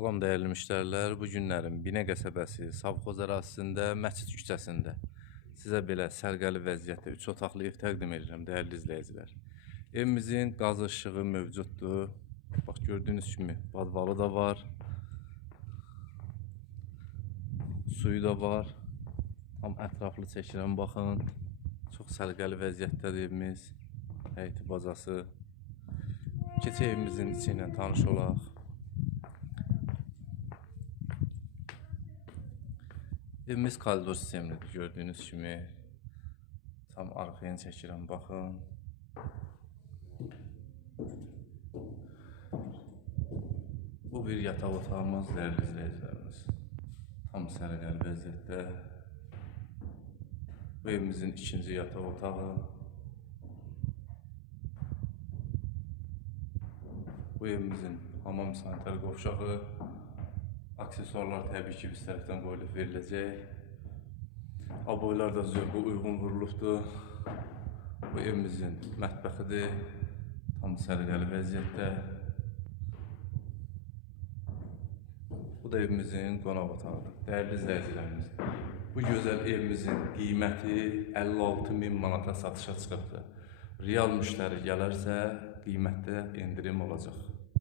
Salam dəyərli müştərilər, bu günlərin Binə qəsəbəsi Savxoz ərazisində, Məscid küçəsində sizə belə sərgəli vəziyyətdə 3 otaqlı ev təqdim edirəm dəyərli izləyicilər. Evimizin qaz işığı mövcuddur. Bax gördüyünüz kimi badvalı da var. Suyu da var. Tam ətraflı çəkirəm baxın. Çox sərgəli vəziyyətdədir evimiz. Həyəti bacası. Keçək evimizin içi ilə tanış olaq. Evimiz koridor sistemlidir gördüyünüz kimi. Tam arxaya çəkirəm baxın. Bu bir yataq otağımız dəyərli izləyicilərimiz. Tam sərgəli vəziyyətdə. Bu evimizin ikinci yataq otağı. Bu evimizin hamam sanitar qovşağı. Aksesuarlar təbii ki biz tərəfdən qoyulub veriləcək. Aboylar da zövqə uyğun vurulubdur. Bu evimizin mətbəxidir. Tam sərgəli vəziyyətdə. Bu da evimizin qonaq otağıdır. Dəyərli izləyicilərimiz, bu gözəl evimizin qiyməti 56.000 manata satışa çıxıbdır. Real müştəri gələrsə qiymətdə endirim olacaq.